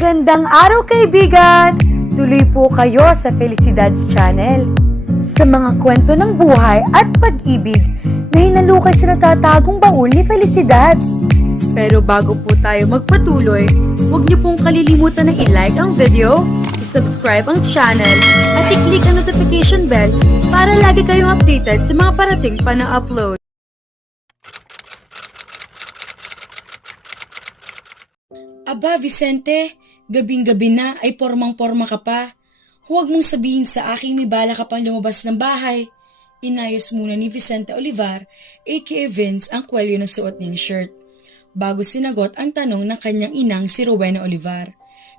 Magandang araw kaibigan! Tuloy po kayo sa Felicidad's Channel. Sa mga kwento ng buhay at pag-ibig na hinalukay sa natatagong baul ni Felicidad. Pero bago po tayo magpatuloy, huwag niyo pong kalilimutan na i-like ang video, i-subscribe ang channel, at i-click ang notification bell para lagi kayong updated sa mga parating pa na upload. Aba, Vicente, gabing-gabi na ay pormang-porma ka pa. Huwag mong sabihin sa akin may bala ka pang lumabas ng bahay. Inayos muna ni Vicente Olivar, aka Vince, ang kwelyo na suot niyang shirt. Bago sinagot ang tanong ng kanyang inang si Rowena Olivar.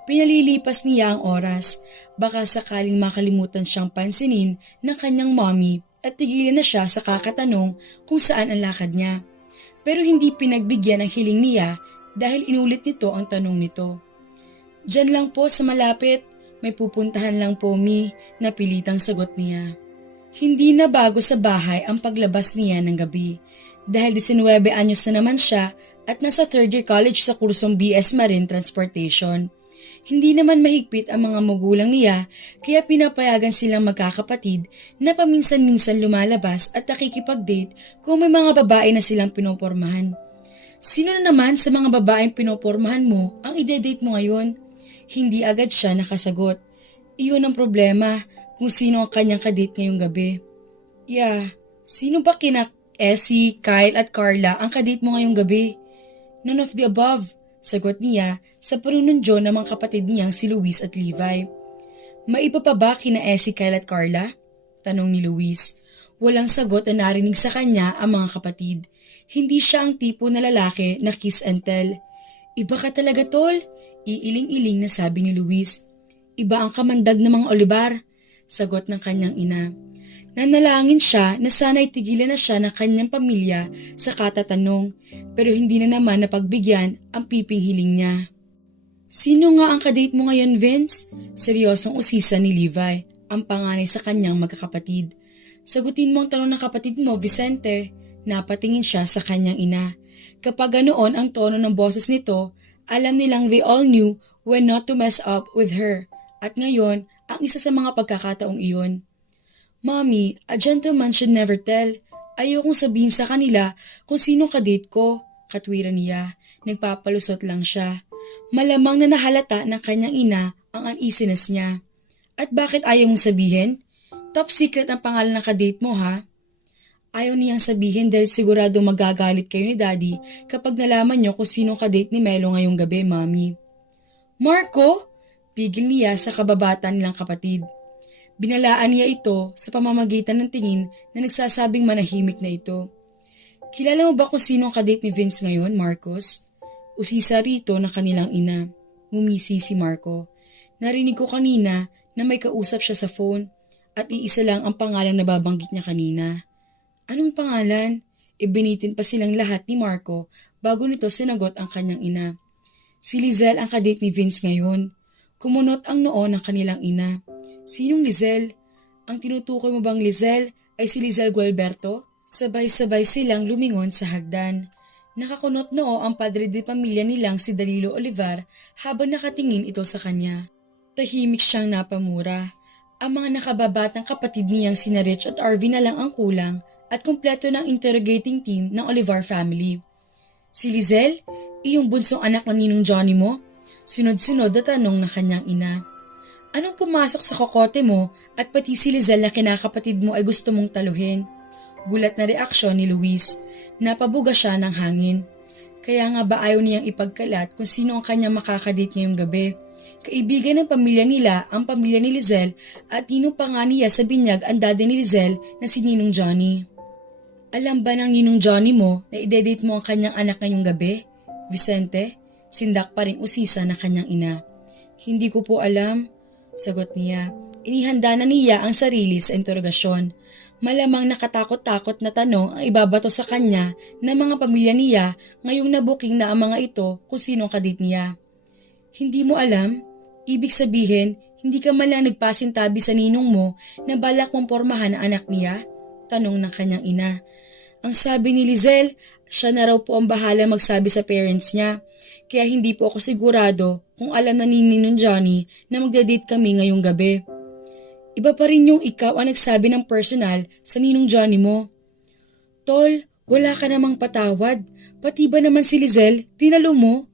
Pinalilipas niya ang oras. Baka sakaling makalimutan siyang pansinin ng kanyang mommy at tigilan na siya sa kakatanong kung saan ang lakad niya. Pero hindi pinagbigyan ang hiling niya dahil inulit nito ang tanong nito. Diyan lang po sa malapit, may pupuntahan lang po mi, napilitang sagot niya. Hindi na bago sa bahay ang paglabas niya ng gabi dahil 19 anyos na naman siya at nasa third year college sa kursong BS Marine Transportation. Hindi naman mahigpit ang mga magulang niya kaya pinapayagan silang magkakapatid na paminsan-minsan lumalabas at nakikipag-date kung may mga babae na silang pinopormahan. Sino na naman sa mga babaeng pinopormahan mo ang ide-date mo ngayon? Hindi agad siya nakasagot. Iyon ang problema kung sino ang kanyang kadate ngayong gabi. Sino ba kina Essie, Kyle at Carla ang kadate mo ngayong gabi? None of the above, sagot niya sa panunundyo ng mga kapatid niyang si Luis at Levi. Maiba pa ba kina Essie, Kyle at Carla? Tanong ni Luis. Walang sagot na narinig sa kanya ang mga kapatid. Hindi siya ang tipo na lalaki na kiss and tell. Iba ka talaga tol, iiling-iling na sabi ni Luis. Iba ang kamandag ng mga Olivar, sagot ng kanyang ina. Nanalangin siya na sana'y tigilan na siya ng kanyang pamilya sa katatanong, pero hindi na naman napagbigyan ang piping hiling niya. Sino nga ang kadate mo ngayon, Vince? Seryosong usisa ni Levi, ang panganay sa kanyang magkakapatid. Sagutin mo ang tanong ng kapatid mo, Vicente. Napatingin siya sa kanyang ina. Kapag ganoon ang tono ng boses nito, alam nilang they all knew when not to mess up with her. At ngayon, ang isa sa mga pagkakataong iyon. Mommy, a gentleman should never tell. Ayokong sabihin sa kanila kung sino kadate ko. Katwiran niya. Nagpapalusot lang siya. Malamang na nahalata ng kanyang ina ang uneasiness niya. At bakit ayaw mong sabihin? Top secret ang pangalan ng kadate mo ha? Ayaw niyang sabihin dahil sigurado magagalit kayo ni Daddy kapag nalaman niyo kung sinong kadate ni Melo ngayong gabi, Mami. Marco? Pigil niya sa kababatan nilang kapatid. Binalaan niya ito sa pamamagitan ng tingin na nagsasabing manahimik na ito. Kilala mo ba kung sinong kadate ni Vince ngayon, Marcos? Usisa rito ng kanilang ina. Ngumisi si Marco. Narinig ko kanina na may kausap siya sa phone. At iisa lang ang pangalang nababanggit niya kanina. Anong pangalan? Ibinitin pa silang lahat ni Marco bago nito sinagot ang kanyang ina. Si Lizelle ang kadate ni Vince ngayon. Kumunot ang noo ng kanilang ina. Sinong Lizelle? Ang tinutukoy mo bang Lizelle ay si Lizelle Gualberto? Sabay-sabay silang lumingon sa hagdan. Nakakunot noo ang padre de pamilya nilang si Danilo Olivar habang nakatingin ito sa kanya. Tahimik siyang napamura. Ang mga nakababatang kapatid niyang sina Rich at Arvin na lang ang kulang at kumpleto ng interrogating team ng Olivar family. Si Lizelle, iyong bunsong anak ng ninong Johnny mo? Sunod-sunod na tanong ng kanyang ina. Anong pumasok sa kokote mo at pati si Lizelle na kinakapatid mo ay gusto mong taluhin? Gulat na reaksyon ni Luis. Napabuga siya ng hangin. Kaya nga ba ayaw niyang ipagkalat kung sino ang kanyang makakadate ngayong gabi? Kaibigan ng pamilya nila ang pamilya ni Lizelle at ninong pa nga niya sa binyag ang daddy ni Lizelle na si Ninong Johnny. Alam ba ng Ninong Johnny mo na ide-date mo ang kanyang anak ngayong gabi? Vicente, sindak pa rin usisa na kanyang ina. Hindi ko po alam, sagot niya. Inihanda na niya ang sarili sa interogasyon. Malamang nakatakot-takot na tanong ang ibabato sa kanya ng mga pamilya niya ngayong nabuking na ang mga ito kung sino ang kadate niya. Hindi mo alam? Ibig sabihin, hindi ka man lang nagpasintabi sa ninong mo na balak mong pormahan ang anak niya? Tanong ng kanyang ina. Ang sabi ni Lizelle, siya na raw po ang bahala magsabi sa parents niya. Kaya hindi po ako sigurado kung alam na ni Ninong Johnny na magdadate kami ngayong gabi. Iba pa rin yung ikaw ang nagsabi ng personal sa Ninong Johnny mo. Tol, wala ka namang patawad. Pati ba naman si Lizelle, tinalo mo?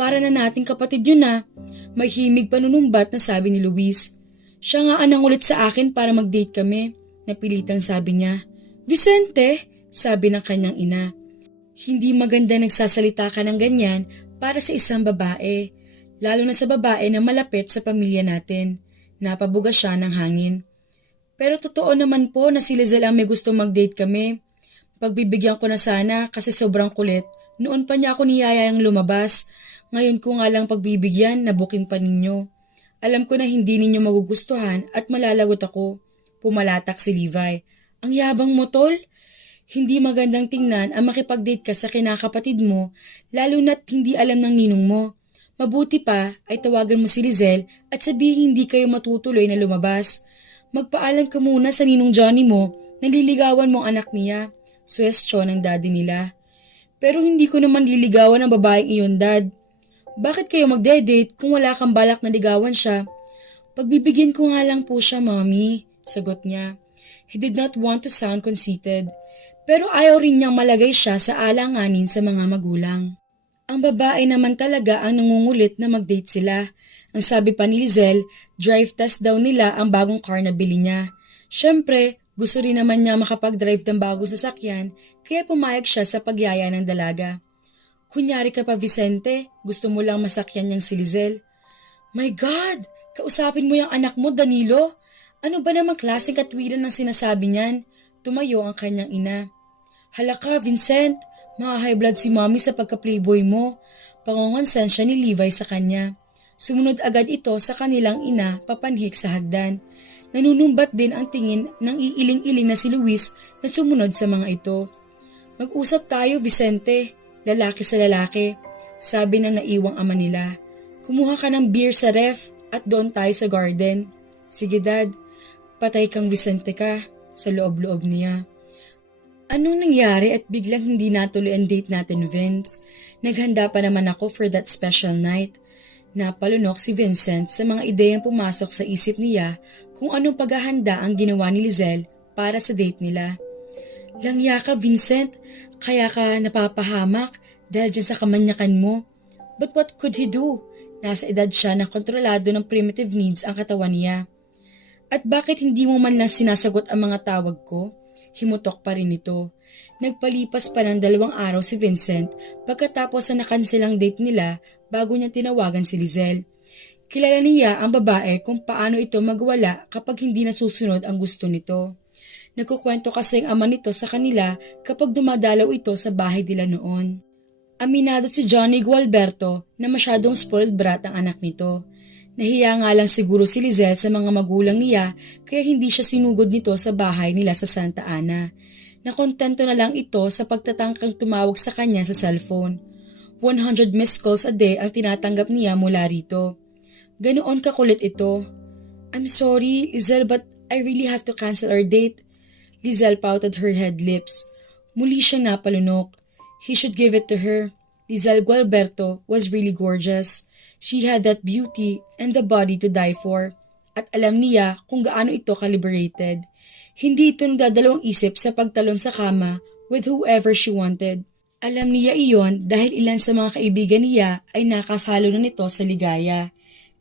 Para na nating kapatid yun na. May himig panunumbat na sabi ni Luis. Siya nga anang ulit sa akin para mag-date kami. Napilitang sabi niya. Vicente, sabi ng kanyang ina. Hindi maganda nagsasalita ka ng ganyan para sa isang babae, lalo na sa babae na malapit sa pamilya natin. Napabuga siya ng hangin. Pero totoo naman po na si Lizelle ang may gusto mag-date kami. Pagbibigyan ko na sana kasi sobrang kulit. Noon pa niya ako niyayayang lumabas. Ngayon ko nga lang pagbibigyan na booking pa ninyo. Alam ko na hindi ninyo magugustuhan at malalagot ako. Pumalatak si Levi. Ang yabang mo, tol. Hindi magandang tingnan ang makipag-date ka sa kinakapatid mo, lalo na't hindi alam ng ninong mo. Mabuti pa ay tawagan mo si Lizelle at sabihin hindi kayo matutuloy na lumabas. Magpaalam ka muna sa Ninong Johnny mo na liligawan mong anak niya. Suwestyon ng daddy nila. Pero hindi ko naman liligawan ang babaeng iyon, dad. Bakit kayo magde-date kung wala kang balak na ligawan siya? Pagbibigyan ko nga lang po siya, mommy, sagot niya. He did not want to sound conceited. Pero ayaw rin niyang malagay siya sa alanganin sa mga magulang. Ang babae naman talaga ang nangungulit na mag-date sila. Ang sabi pa ni Lizelle, drive test daw nila ang bagong car na bili niya. Siyempre, gusto rin naman niya makapag-drive ng bagong sasakyan, kaya pumayag siya sa pagyaya ng dalaga. Kunyari ka pa, Vicente, gusto mo lang masakyan niyang si Lizelle. My God! Kausapin mo yung anak mo, Danilo. Ano ba namang klaseng katwiran ang sinasabi niyan? Tumayo ang kanyang ina. Halaka, Vincent. Mga high blood si mommy sa pagka-playboy mo. Pangongonsen siya ni Levi sa kanya. Sumunod agad ito sa kanilang ina papanhik sa hagdan. Nanunumbat din ang tingin ng iiling-iling na si Luis na sumunod sa mga ito. Mag-usap tayo, Vicente. Lalaki sa lalaki. Sabi ng naiwang ama nila. Kumuha ka ng beer sa ref at doon tayo sa garden. Sige, dad. Patay kang Vicente ka. Sa loob-loob niya. Anong nangyari at biglang hindi natuloy ang date natin, Vince? Naghanda pa naman ako for that special night. Napalunok si Vincent sa mga ideyang pumasok sa isip niya kung anong paghahanda ang ginawa ni Lizelle para sa date nila. Langya ka, Vincent. Kaya ka napapahamak dahil dyan sa kamanyakan mo. But what could he do? Nasa edad siya na kontrolado ng primitive needs ang katawan niya. At bakit hindi mo man lang sinasagot ang mga tawag ko? Himutok pa rin ito. Nagpalipas pa ng 2 araw si Vincent pagkatapos na nakanselang date nila bago niya tinawagan si Lizelle. Kilala niya ang babae kung paano ito magwala kapag hindi nasusunod ang gusto nito. Nagkukwento kasi ang ama nito sa kanila kapag dumadalaw ito sa bahay nila noon. Aminado si Johnny Gualberto na masyadong spoiled brat ang anak nito. Nahiya nga lang siguro si Lizelle sa mga magulang niya kaya hindi siya sinugod nito sa bahay nila sa Santa Ana. Nakontento na lang ito sa pagtatangkang tumawag sa kanya sa cellphone. 100 missed calls a day ang tinatanggap niya mula rito. Ganoon kakulit ito. I'm sorry, Lizelle, but I really have to cancel our date. Lizelle pouted her head lips. Muli siyang napalunok. He should give it to her. Lizelle Gualberto was really gorgeous. She had that beauty and the body to die for. At alam niya kung gaano ito ka-liberated. Hindi ito nagdadalawang isip sa pagtalon sa kama with whoever she wanted. Alam niya iyon dahil ilan sa mga kaibigan niya ay nakasalo na nito sa ligaya.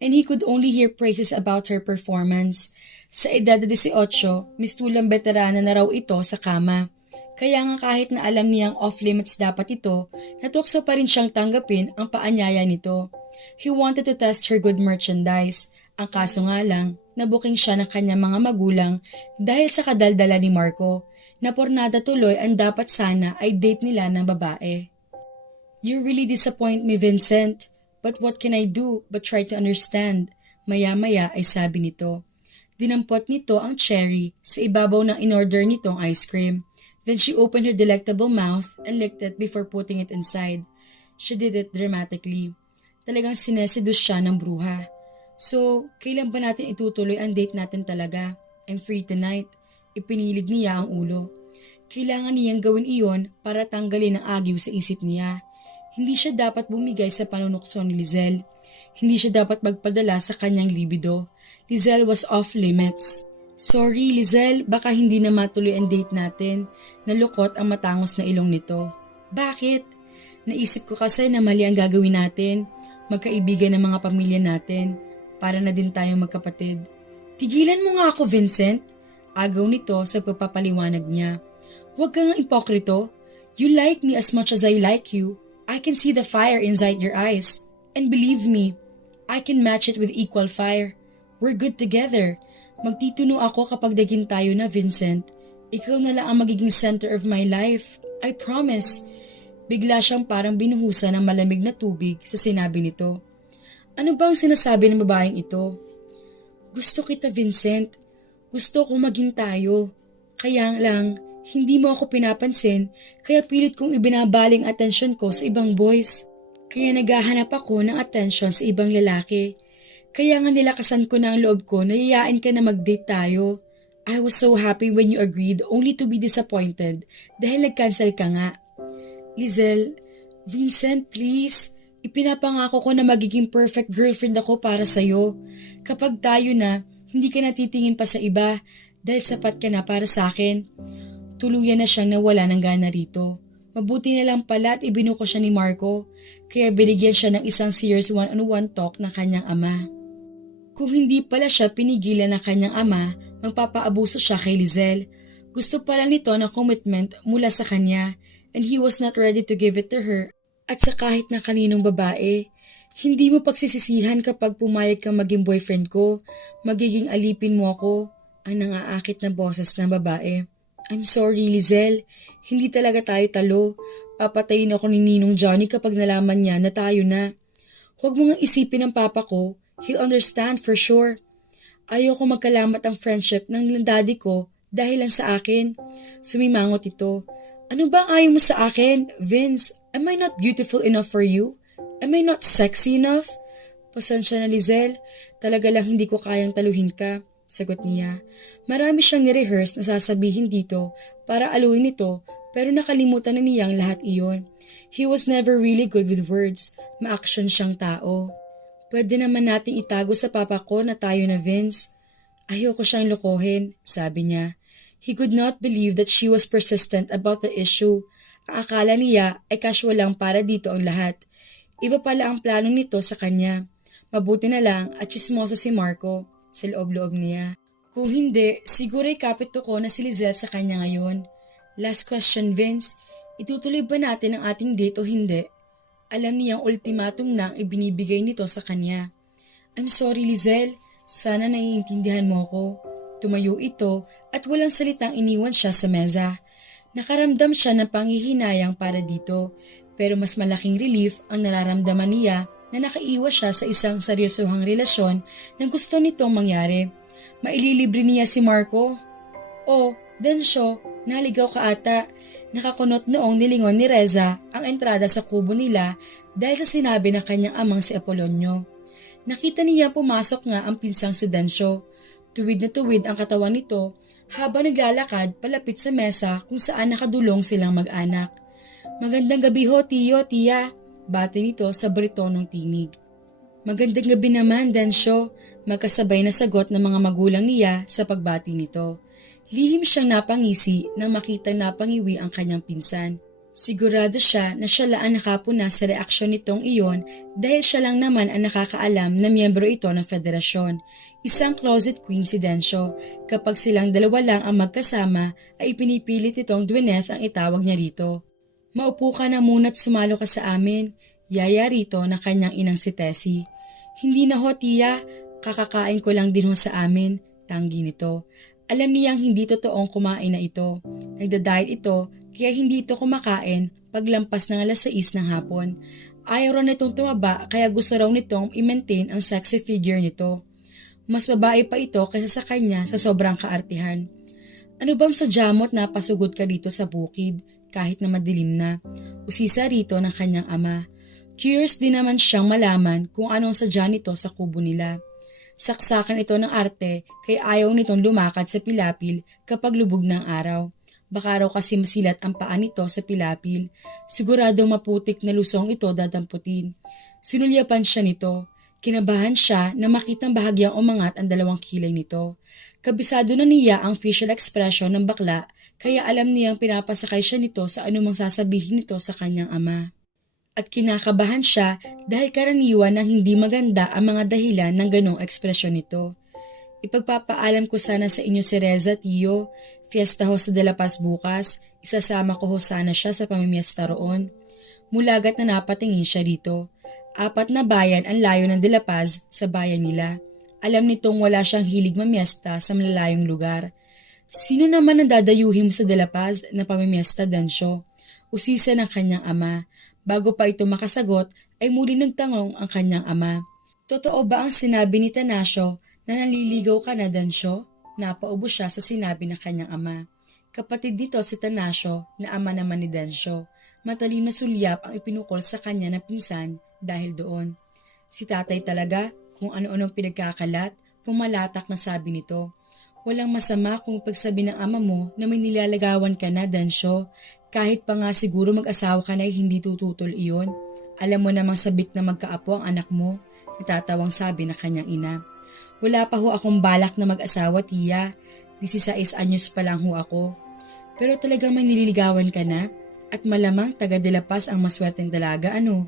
And he could only hear praises about her performance. Sa edad na 18, mistulang veterana na raw ito sa kama. Kaya nga kahit na alam niyang off-limits dapat ito, natukso pa rin siyang tanggapin ang paanyaya nito. He wanted to test her good merchandise. Ang kaso nga lang, nabuking siya ng kanyang mga magulang dahil sa kadaldala ni Marco, na pornada tuloy ang dapat sana ay date nila ng babae. You really disappoint me, Vincent. But what can I do but try to understand? Maya-maya ay sabi nito. Dinampot nito ang cherry sa ibabaw ng in-order nitong ice cream. Then she opened her delectable mouth and licked it before putting it inside. She did it dramatically. Talagang sineseduce siya ng bruha. So, kailan ba natin itutuloy ang date natin talaga? I'm free tonight. Ipinilig niya ang ulo. Kailangan niyang gawin iyon para tanggalin ang agyo sa isip niya. Hindi siya dapat bumigay sa panunukso ni Lizelle. Hindi siya dapat magpadala sa kanyang libido. Lizelle was off limits. Sorry, Lizelle, baka hindi na matuloy ang date natin. Nalukot ang matangos na ilong nito. Bakit? Naisip ko kasi na mali ang gagawin natin. Magkaibigan ng mga pamilya natin. Para na din tayong magkapatid. Tigilan mo nga ako, Vincent. Agaw nito sa pagpapaliwanag niya. Huwag kang ipokrito. You like me as much as I like you. I can see the fire inside your eyes. And believe me, I can match it with equal fire. We're good together. Magtituno ako kapag naging tayo na, Vincent. Ikaw na lang ang magiging center of my life. I promise. Bigla siyang parang binuhusan ng malamig na tubig sa sinabi nito. Ano bang sinasabi ng babaeng ito? Gusto kita, Vincent. Gusto ko maging tayo. Kaya lang, hindi mo ako pinapansin, kaya pilit kong ibinabaling atensyon ko sa ibang boys. Kaya naghahanap ako ng atensyon sa ibang lalaki. Kaya nga nilakasan ko na ang loob ko na yayain ka na mag-date tayo. I was so happy when you agreed only to be disappointed dahil nag-cancel ka nga. Lizelle, Vincent, please. Ipinapangako ko na magiging perfect girlfriend ako para sa'yo. Kapag tayo na, hindi ka natitingin pa sa iba dahil sapat ka na para sa akin. Tuluyan na siyang nawala ng gana rito. Mabuti na lang pala at ibinuko siya ni Marco, kaya binigyan siya ng isang serious one-on-one talk ng kanyang ama. Kung hindi pala siya pinigilan ng kanyang ama, magpapaabuso siya kay Lizelle. Gusto pala nito ng commitment mula sa kanya, and he was not ready to give it to her. At sa kahit na kaninong babae, hindi mo pagsisisihan kapag pumayag kang maging boyfriend ko, magiging alipin mo ako, ang nangaakit na boses ng babae. I'm sorry, Lizelle. Hindi talaga tayo talo. Papatayin ako ni Ninong Johnny kapag nalaman niya na tayo na. Huwag mo nga isipin ng papa ko. He'll understand for sure. Ayoko magkalamat ang friendship ng daddy ko dahil lang sa akin. Sumimangot ito. Ano ba ang ayaw mo sa akin, Vince? Am I not beautiful enough for you? Am I not sexy enough? Pasensya na, Lizelle. Talaga lang hindi ko kayang taluhin ka. Sagot niya. Marami siyang nirehearse na sasabihin dito para aluin ito pero nakalimutan na niyang lahat iyon. He was never really good with words. Ma-action siyang tao. Pwede naman nating itago sa papa ko na tayo na, Vince. Ayoko siyang lokohin, sabi niya. He could not believe that she was persistent about the issue. Ang akala niya ay casual lang para dito ang lahat. Iba pala ang plano nito sa kanya. Mabuti na lang at chismoso si Marco. Sa loob-loob niya. Kung hindi, siguro ikapito ko na si Lizelle sa kanya ngayon. Last question, Vince. Itutuloy ba natin ang ating date o hindi? Alam niyang ultimatum na ang ibinibigay nito sa kanya. I'm sorry, Lizelle. Sana naiintindihan mo ko. Tumayo ito at walang salitang iniwan siya sa meza. Nakaramdam siya ng panghihinayang para dito, pero mas malaking relief ang nararamdaman niya na nakaiwas siya sa isang seryosohang relasyon na gusto nitong mangyari. Maililibre niya si Marco? Oh, Densyo, naligaw ka ata. Nakakunot noong nilingon ni Reza ang entrada sa kubo nila dahil sa sinabi ng kanyang amang si Apolonio. Nakita niya pumasok nga ang pinsang si Densyo. Tuwid na tuwid ang katawan nito habang naglalakad palapit sa mesa kung saan nakadulong silang mag-anak. Magandang gabi ho, Tiyo, Tiya. Bati nito sa baritonong tinig. Magandang gabi naman, Densyo. Magkasabay na sagot ng mga magulang niya sa pagbati nito. Lihim siyang napangisi nang makitang napangiwi ang kanyang pinsan. Sigurado siya na siya lang ang nakapuna sa reaksyon nitong iyon dahil siya lang naman ang nakakaalam na miyembro ito ng federasyon. Isang closet queen si Densyo. Kapag silang dalawa lang ang magkasama ay ipinipilit itong Gwyneth ang itawag niya rito. Maupo ka na muna't sumalo ka sa amin. Yaya rito na kanyang inang si Tessie. Hindi na ho, Tiya. Kakakain ko lang din ho sa amin. Tanggi nito. Alam niyang hindi totoong kumain na ito. Nagda-diet ito kaya hindi ito kumakain paglampas ng alas 6 ng hapon. Ayaw raw nitong tumaba kaya gusto raw nitong i-maintain ang sexy figure nito. Mas babae pa ito kaysa sa kanya sa sobrang kaartihan. Ano bang sadya mo't napasugod ka dito sa bukid kahit na madilim na? Usisa rito ng kanyang ama. Curious din naman siyang malaman kung anong sadya nito sa kubo nila. Saksakan ito ng arte kaya ayaw nitong lumakad sa pilapil kapag lubog ng araw. Baka raw kasi masilat ang paa nito sa pilapil. Siguradong maputik na lusong ito dadamputin. Sinulyapan siya nito. Kinabahan siya na makitang bahagyang umangat ang 2 kilay nito. Kabisado na niya ang facial expression ng bakla, kaya alam niyang pinapasakay siya nito sa anumang sasabihin nito sa kanyang ama. At kinakabahan siya dahil karaniwan ng hindi maganda ang mga dahilan ng ganong ekspresyon nito. Ipagpapaalam ko sana sa inyo si Reza, Tio. Fiesta ho sa De La Paz bukas. Isasama ko ho sana siya sa pamimiesta roon. Mulagat na napatingin siya dito. 4 na bayan ang layo ng De La Paz sa bayan nila. Alam nitong wala siyang hilig mamiesta sa malalayong lugar. Sino naman ang dadayuhin mo sa De La Paz na pamimiesta, Dansyo? Usisa ng kanyang ama. Bago pa ito makasagot ay muli nagtanong ang kanyang ama. Totoo ba ang sinabi ni Tanasio na naliligaw ka na, Dansyo? Napaubo siya sa sinabi ng kanyang ama. Kapatid nito si Tanasio na ama naman ni Dansyo. Matalim na sulyap ang ipinukol sa kanya ng pinsan dahil doon. Si tatay talaga, kung ano-anong pinagkakalat, pumalatak na sabi nito. Walang masama kung pagsabi ng ama mo na may nilalagawan ka na, Dansyo. Kahit pa nga siguro mag-asawa ka na ay hindi tututol iyon. Alam mo namang sabik na magkaapo ang anak mo. Natatawang sabi ng kanyang ina. Wala pa ho akong balak na mag-asawa, tiya. 16 anyos pa lang ho ako. Pero talagang may nililigawan ka na? At malamang taga De La Paz ang maswerteng dalaga, ano?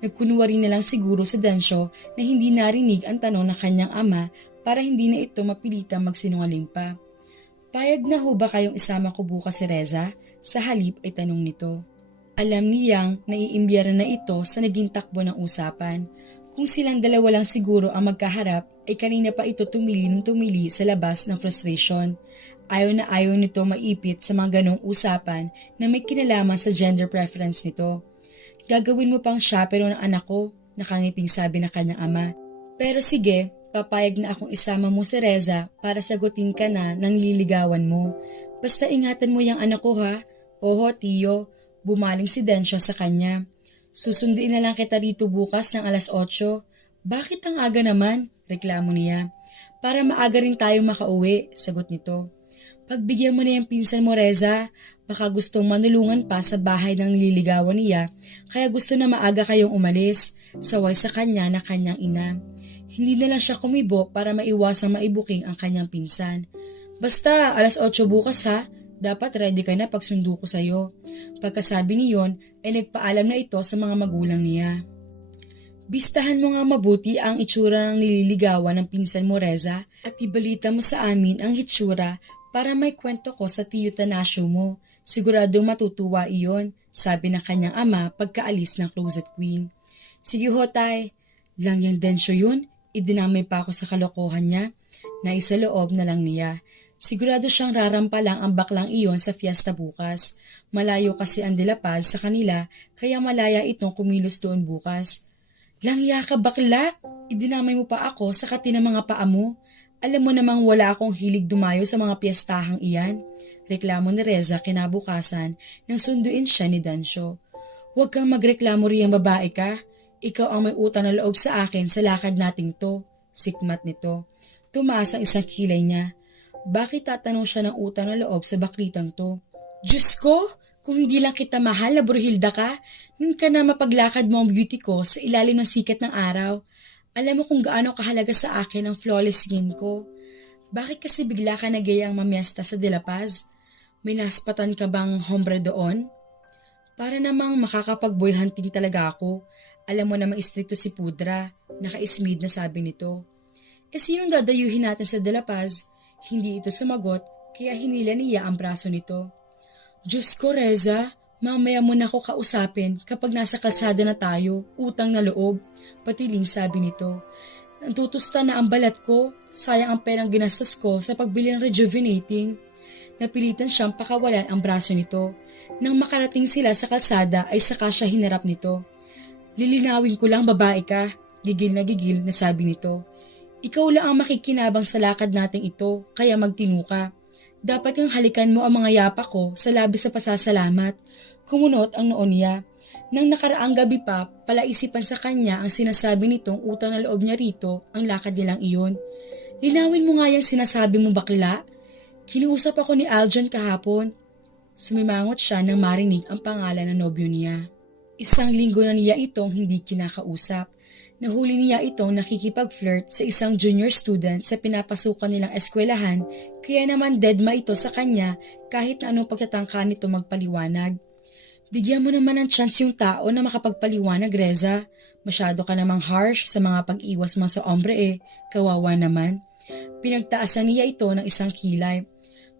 Nagkunwari na lang siguro si Dansyo na hindi narinig ang tanong ng kanyang ama para hindi na ito mapilitang magsinungaling pa. Payag na ho ba kayong isama ko bukas si Reza? Sa halip ay tanong nito. Alam niyang naiimbiyera na ito sa naging takbo ng usapan. Kung silang dalawa lang siguro ang magkaharap ay kanina pa ito tumili ng tumili sa labas ng frustration. Ayaw na ayaw nito maipit sa mga ganong usapan na may kinalaman sa gender preference nito. Gagawin mo pang chaperone ng anak ko, nakangiting sabi ng kanyang ama. Pero sige, papayag na akong isama mo si Reza para sagutin ka na ng nililigawan mo. Basta ingatan mo yung anak ko ha. Oho, Tio, bumaling si Dansyo sa kanya. Susunduin na lang kita rito bukas ng 8:00. Bakit ang aga naman? Reklamo niya. Para maaga rin tayo makauwi, sagot nito. Pagbigyan mo na yung pinsan mo, Reza. Baka gustong manulungan pa sa bahay ng nililigawan niya, kaya gusto na maaga kayong umalis, saway sa kanya na kanyang ina. Hindi na lang siya kumibo para maiwasang maibuking ang kanyang pinsan. Basta 8:00 bukas ha. Dapat ready ka na pagsundo ko sa'yo. Pagkasabi niyon ay nagpaalam na ito sa mga magulang niya. Bistahan mo nga mabuti ang itsura ng nililigawan ng pinsan mo, Reza, at ibalita mo sa amin ang itsura para may kwento ko sa tiyo Tanasio mo. Siguradong matutuwa iyon, sabi ng kanyang ama pagkaalis ng closet queen. Sige ho, tay. Lang yung Dansyo yun, idinamay pa ako sa kalokohan niya. Naisa loob na lang niya. Sigurado siyang rarampa lang ang baklang iyon sa fiesta bukas. Malayo kasi ang De La Paz sa kanila, kaya malaya itong kumilos doon bukas. Langya ka bakla, idinamay mo pa ako sa kati ng mga paa mo. Alam mo namang wala akong hilig dumayo sa mga piyestahang iyan. Reklamo ni Reza kinabukasan nang sunduin siya ni Dansyo. Huwag kang magreklamo riyang babae ka. Ikaw ang may utang na loob sa akin sa lakad nating to. Sikmat nito. Tumaas ang isang kilay niya. Bakit tatanong siya ng utang na loob sa baklitang to? Diyos ko, kung hindi lang kita mahal na Bruhilda ka, nun ka na mapaglakad mo ang beauty ko sa ilalim ng sikat ng araw. Alam mo kung gaano kahalaga sa akin ang flawless skin ko. Bakit kasi bigla ka nagayang mamiesta sa De La Paz? May naspatan ka bang hombre doon? Para namang makakapag-boy hunting talaga ako. Alam mo namang istrikto si Pudra, naka-ismid na sabi nito. Sinong dadayuhin natin sa De La Paz? Hindi ito sumagot, kaya hinila niya ang braso nito. Diyos ko, Reza, mamaya mo na ako kausapin kapag nasa kalsada na tayo, utang na loob. Patiling sabi nito. Natutusta na ang balat ko, sayang ang perang ginastos ko sa pagbili ng rejuvenating. Napilitan siyang pakawalan ang braso nito. Nang makarating sila sa kalsada ay saka siya hinarap nito. Lilinawin ko lang, babae ka, gigil na sabi nito. Ikaw lang ang makikinabang sa lakad nating ito, kaya magtinu ka. Dapat kang halikan mo ang mga yapa ko sa labis sa pasasalamat. Kumunot ang noon niya. Nang nakaraang gabi pa, palaisipan sa kanya ang sinasabi nitong utang na loob niya rito ang lakad nilang iyon. Linawin mo nga yung sinasabi mo bakla. Kiniusap ako ni Aljan kahapon. Sumimangot siya nang marinig ang pangalan ng nobyo niya. Isang linggo na niya itong hindi kinakausap. Nahuli niya itong nakikipag-flirt sa isang junior student sa pinapasukan nilang eskwelahan, kaya naman deadma ito sa kanya kahit na anong pagtatangka nito magpaliwanag. Bigyan mo naman ng chance yung tao na makapagpaliwanag, Reza. Masyado ka namang harsh sa mga pag-iwas mo sa ombre kawawa naman. Pinagtaasan niya ito ng isang kilay.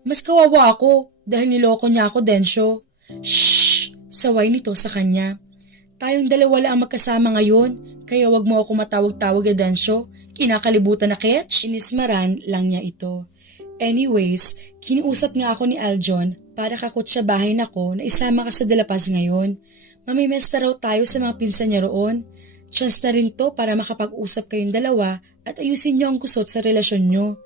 Mas kawawa ako dahil niloko niya ako, Densyo. Shhh! Saway nito sa kanya. Tayong dalawa lang ang magkasama ngayon, kaya wag mo ako matawag-tawag na Densyo. Kinakalibutan na Ketch. Inismaran lang niya ito. Anyways, kiniusap nga ako ni Aljon para kakutsa bahay nako na isama ka sa Dalapas ngayon. Mamimesta raw tayo sa mga pinsan niya roon. Chance na rin to para makapag-usap kayong dalawa at ayusin niyo ang kusot sa relasyon niyo.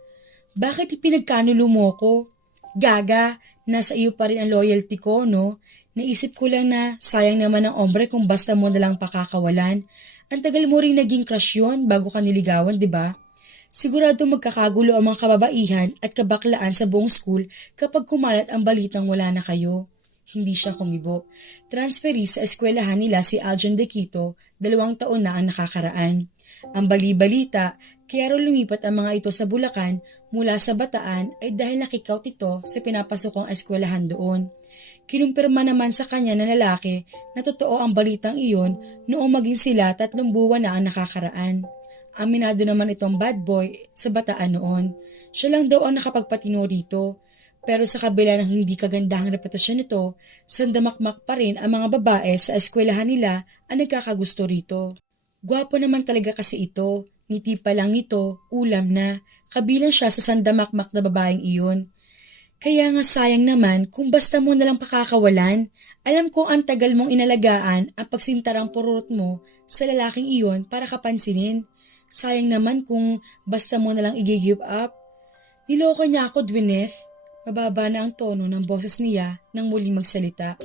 Bakit ipinagkanulo mo ko? Gaga, nasa iyo pa rin ang loyalty ko, no? Naisip ko lang na sayang naman ang ombre kung basta mo nalang pakakawalan. Ang tagal mo rin naging crush yun bago ka niligawan, di ba? Sigurado magkakagulo ang mga kababaihan at kabaklaan sa buong school kapag kumalat ang balitang wala na kayo. Hindi siya kumibo. Transferi sa eskwelahan nila si Aljon De Quito, 2 taon na ang nakakaraan. Ang bali-balita, kaya raw lumipat ang mga ito sa Bulacan mula sa Bataan ay dahil nakikout ito sa pinapasokong eskwelahan doon. Kinumpirma naman sa kanya na lalaki na totoo ang balitang iyon noong maging sila 3 buwan na ang nakakaraan. Aminado naman itong bad boy sa Bataan noon. Siya lang daw ang nakapagpatino rito. Pero sa kabila ng hindi kagandahang reputasyon nito, sandamakmak pa rin ang mga babae sa eskwelahan nila ang nagkakagusto rito. Gwapo naman talaga kasi ito, ngiti pa lang nito, ulam na, kabilang siya sa sandamakmak na babaeng iyon. Kaya nga sayang naman kung basta mo nalang pakakawalan, alam kong ang tagal mong inalagaan ang pagsintarang pururot mo sa lalaking iyon para kapansinin. Sayang naman kung basta mo nalang i-give up. Niloko niya ako, Dwineth. Mababa na ang tono ng boses niya nang muli magsalita.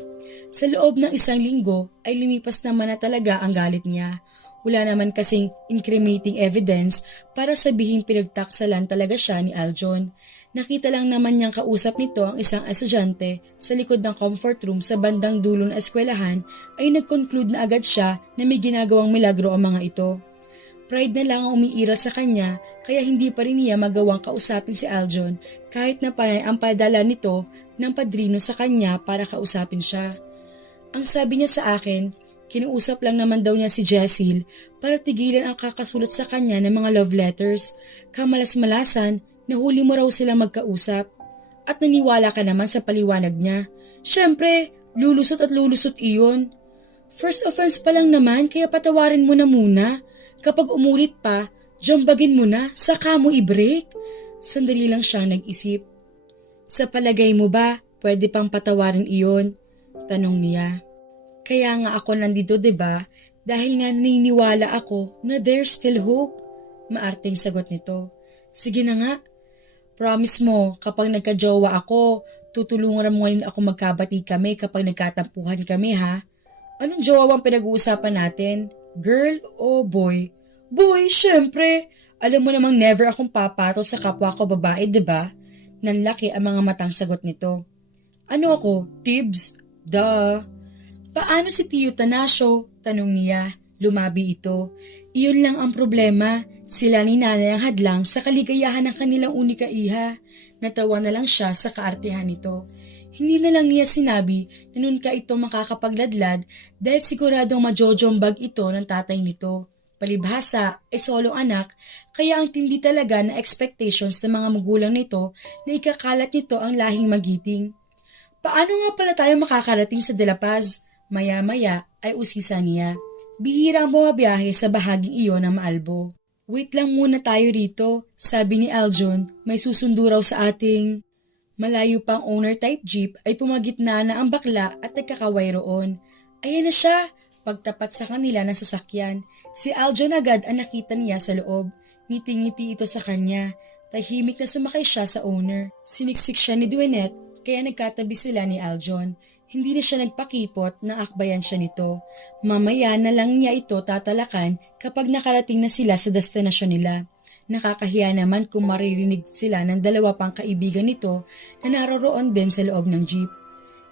Sa loob ng 1 linggo ay lumipas naman na talaga ang galit niya. Wala naman kasing incriminating evidence para sabihin pinagtaksalan talaga siya ni Aljon. Nakita lang naman niyang kausap nito ang isang estudyante sa likod ng comfort room sa bandang dulo ng eskwelahan ay nag-conclude na agad siya na may ginagawang milagro ang mga ito. Pride na lang ang umiiral sa kanya kaya hindi pa rin niya magawang kausapin si Aljon kahit na panay ang padala nito ng padrino sa kanya para kausapin siya. Ang sabi niya sa akin, kinuusap lang naman daw niya si Jessil para tigilan ang kakasulat sa kanya ng mga love letters. Kamalas-malasan, nahuli mo raw sila magkausap. At naniwala ka naman sa paliwanag niya. Siyempre, lulusot at lulusot iyon. First offense pa lang naman kaya patawarin mo na muna. Kapag umulit pa, jambagin mo na, saka mo i-break. Sandali lang siyang nag-isip. Sa palagay mo ba, pwede pang patawarin iyon? Tanong niya. Kaya nga ako nandito, 'di ba? Dahil nga naniniwala ako na there's still hope. Maarting sagot nito. Sige na nga. Promise mo, kapag nagka-jowa ako, tutulungan mo rin ako magkabati kami kapag nagkatampuhan kami, ha? Anong jowa ang pinag-uusapan natin? Girl o boy? Boy, syempre. Alam mo namang never akong papatol sa kapwa ko babae, 'di ba? Nanlaki ang mga matang sagot nito. Ano ako? Tibs? Duh. Paano si Tio Tanasio? Tanong niya. Lumabi ito. Iyon lang ang problema. Sila ni nanay ang hadlang sa kaligayahan ng kanilang unika iha. Natawa na lang siya sa kaartehan nito. Hindi na lang niya sinabi na nun ka ito makakapagladlad dahil siguradong majojombag ito ng tatay nito. Palibhasa ay solong anak, kaya ang tindi talaga na expectations ng mga magulang nito na ikakalat nito ang lahing magiting. Paano nga pala tayo makakarating sa De La Paz? Maya-maya ay usisa niya. Bihira ang bumabiyahe sa bahaging iyon ng Maalbo. Wait lang muna tayo rito, sabi ni Aljon, may susundo raw sa ating... Malayo pang owner-type jeep ay pumagitna na ang bakla at nagkakaway roon. Ayan na siya! Pagtapat sa kanila ng sasakyan, si Aljon agad ang nakita niya sa loob. Ngiti-ngiti ito sa kanya. Tahimik na sumakay siya sa owner. Siniksik siya ni Dwineth kaya nagkatabi sila ni Aljon. Hindi na siya nagpakipot na akbayan siya nito. Mamaya na lang niya ito tatalakan kapag nakarating na sila sa destinasyon nila. Nakakahiya naman kung maririnig sila ng 2 pang kaibigan nito na naroroon din sa loob ng jeep.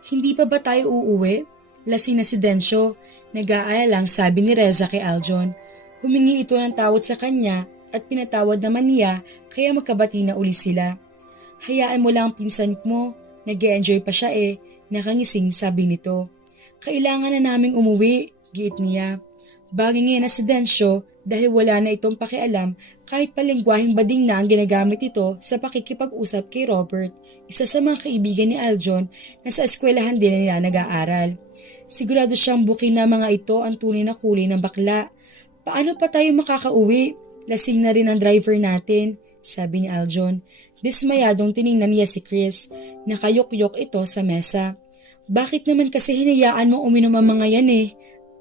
Hindi pa ba tayo uuwi? Lasing na si Densyo. Nag-aalalang sabi ni Reza kay Aljon. Humingi ito ng tawad sa kanya at pinatawad naman niya kaya magkabati na uli sila. Hayaan mo lang ang pinsan mo. Nag-e-enjoy pa siya Nakangising sabi nito. Kailangan na naming umuwi, giit niya. Bagay na si Densyo dahil wala na itong pakialam kahit palengguaheng bading na ang ginagamit ito sa pakikipag-usap kay Robert, isa sa mga kaibigan ni Aljon na sa eskwelahan din nila nag-aaral. Sigurado siyang bukin na mga ito ang tunay na kulay ng bakla. Paano pa tayo makakauwi? Lasing na rin ang driver natin, sabi ni Aljon. Dismayadong tiningnan niya si Chris. Nakayok-yok ito sa mesa. Bakit naman kasi hinayaan mo uminom ang mga yan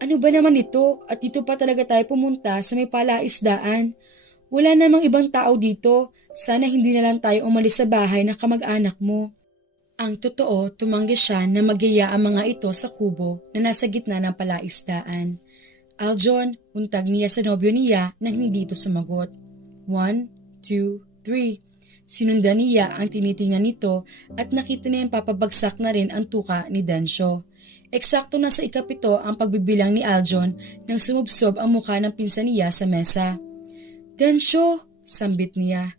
Ano ba naman ito at dito pa talaga tayo pumunta sa may palaisdaan? Wala namang ibang tao dito. Sana hindi na lang tayo umalis sa bahay ng kamag-anak mo. Ang totoo, tumanggi siya na magyaya ang mga ito sa kubo na nasa gitna ng palaisdaan. Aljon, untag niya sa nobyo niya nang hindi ito sumagot. 1, 2, 3. Sinundan niya ang tinitingnan nito at nakita niya papabagsak na rin ang tuka ni Densyo. Eksakto na sa ikapito ang pagbibilang ni Aljon nang sumubsob ang mukha ng pinsan niya sa mesa. Densyo! Sambit niya.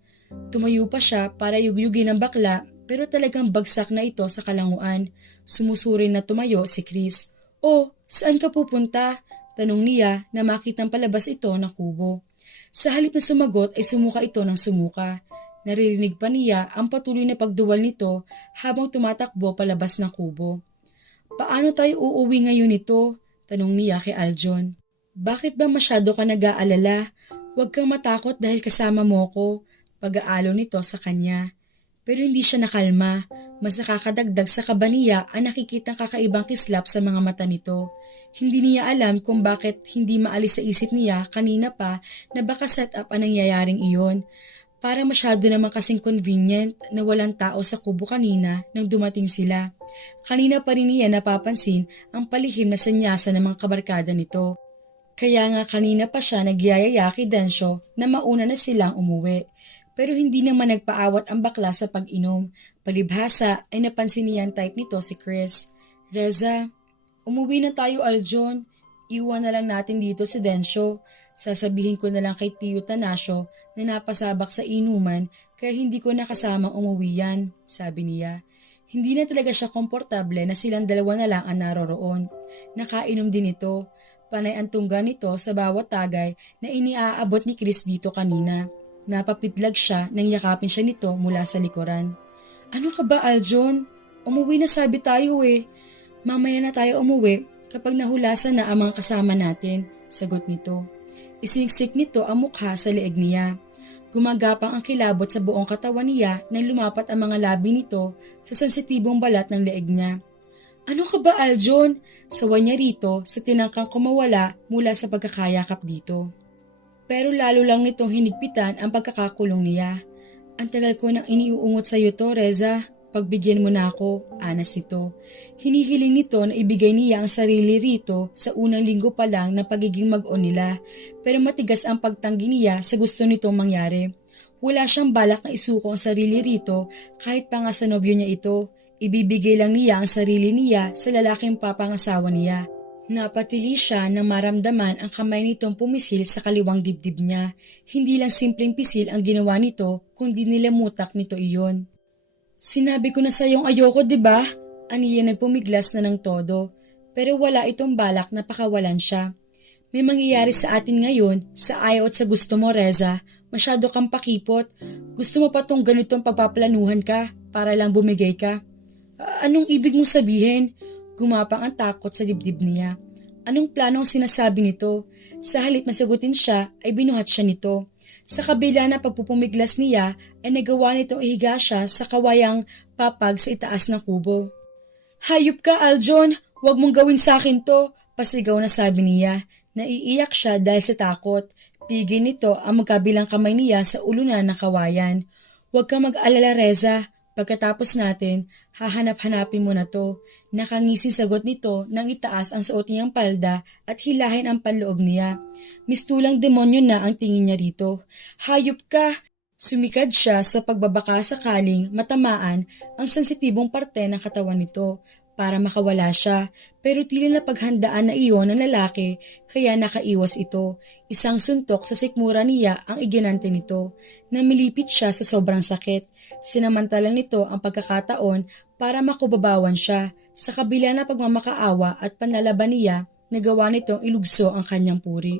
Tumayo pa siya para yugyugin ang bakla pero talagang bagsak na ito sa kalanguan. Sumusurin na tumayo si Chris. Oh, saan ka pupunta? Tanong niya na makitang palabas ito ng kubo. Sa halip na sumagot ay sumuka ito ng sumuka. Naririnig pa niya ang patuloy na pagduwal nito habang tumatakbo palabas ng kubo. Paano tayo uuwi ngayon nito? Tanong niya kay Aljon. Bakit ba masyado ka nag-aalala? Huwag kang matakot dahil kasama mo ko. Pag-aalo nito sa kanya. Pero hindi siya nakalma. Mas nakakadagdag sa kaba niya ang nakikitang kakaibang kislap sa mga mata nito. Hindi niya alam kung bakit hindi maalis sa isip niya kanina pa na baka set up ang nangyayaring iyon. Para masyado naman kasing convenient na walang tao sa kubo kanina nang dumating sila. Kanina pa rin niya napapansin ang palihim na sanyasa ng mga kabarkada nito. Kaya nga kanina pa siya nagyayaya kay Densyo na mauna na silang umuwi. Pero hindi naman nagpaawat ang bakla sa pag-inom. Palibhasa ay napansin niya ang type nito si Chris. Reza, umuwi na tayo Aljon. Iwan na lang natin dito si Densyo. Sasabihin ko na lang kay Tio Tanasio na napasabak sa inuman kaya hindi ko nakasamang umuwi yan, sabi niya. Hindi na talaga siya komportable na silang dalawa na lang ang naroroon. Nakainom din ito. Panay ang tungga nito sa bawat tagay na iniaabot ni Chris dito kanina. Napapitlag siya nang yakapin siya nito mula sa likuran. Ano ka ba Aljon? Umuwi na sabi tayo Mamaya na tayo umuwi kapag nahulasan na ang mga kasama natin, sagot nito. Isiniksik nito ang mukha sa leeg niya. Gumagapang ang kilabot sa buong katawan niya nang lumapat ang mga labi nito sa sensitibong balat ng leeg niya. Ano ka ba Aljon? Sawa niya rito sa tinangkang kumawala mula sa pagkakayakap dito. Pero lalo lang nitong hinigpitan ang pagkakakulong niya. Ang tagal ko nang iniuungot sa iyo to, Reza. Pagbigyan mo na ako, anas nito. Hinihiling nito na ibigay niya ang sarili rito sa unang linggo pa lang ng pagiging mag-on nila. Pero matigas ang pagtanggi niya sa gusto nitong mangyari. Wala siyang balak na isuko ang sarili rito kahit pa nga sa nobyo niya ito. Ibibigay lang niya ang sarili niya sa lalaking papangasawa niya. Napatili siya nang maramdaman ang kamay nitong pumisil sa kaliwang dibdib niya. Hindi lang simpleng pisil ang ginawa nito, kundi nilamutak nito iyon. Sinabi ko na sa iyong ayoko, diba? Aniya nagpumiglas na ng todo. Pero wala itong balak na pakawalan siya. May mangyayari sa atin ngayon, sa ayaw at sa gusto mo, Reza. Masyado kang pakipot. Gusto mo pa tong ganitong pagpaplanuhan ka para lang bumigay ka? Anong ibig mong sabihin? Gumapang ang takot sa dibdib niya. Anong plano ang sinasabi nito? Sa halip na sagutin siya, ay binuhat siya nito. Sa kabila na pagpupumiglas niya, ay nagawa nitong ihiga siya sa kawayang papag sa itaas ng kubo. Hayop ka, Aljon! Huwag mong gawin sa akin to! Pasigaw na sabi niya. Naiiyak siya dahil sa takot. Pigil nito ang magkabilang kamay niya sa ulunan ng kawayan. Huwag kang mag-alala, Reza. Pagkatapos natin, hahanap-hanapin mo na to. Nakangising sagot nito nang itaas ang suot niyang palda at hilahin ang panloob niya. Mistulang demonyo na ang tingin niya rito. Hayop ka! Sumikad siya sa pagbabaka sakaling matamaan ang sensitibong parte ng katawan nito. para makawala siya, pero tila na paghandaan na iyon ng lalaki kaya nakaiwas ito. Isang suntok sa sikmura niya ang iginante nito. Namilipit siya sa sobrang sakit. Sinamantala nito ang pagkakataon para makubabawan siya. Sa kabila na pagmamakaawa at panlalaban niya, nagawa nitong ilugso ang kanyang puri.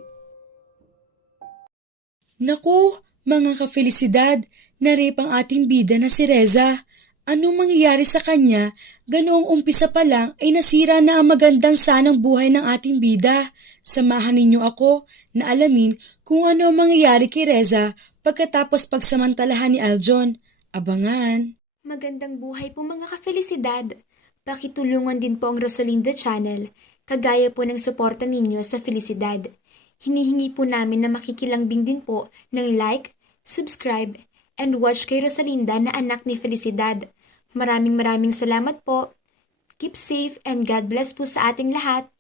Naku, mga kafelisidad, na-rape ang ating bida na si Reza. Anong mangyayari sa kanya? Ganoong umpisa pa lang ay nasira na ang magandang sanang buhay ng ating bida. Samahan ninyo ako na alamin kung ano ang mangyayari kay Reza pagkatapos pagsamantalahan ni Aljon. Abangan! Magandang buhay po mga kafelisidad. Pakitulungan din po ang Rosalinda Channel, kagaya po ng suporta ninyo sa Felicidad. Hinihingi po namin na makikilambing din po ng like, subscribe, and watch kay Rosalinda na anak ni Felicidad. Maraming salamat po. Keep safe and God bless po sa ating lahat.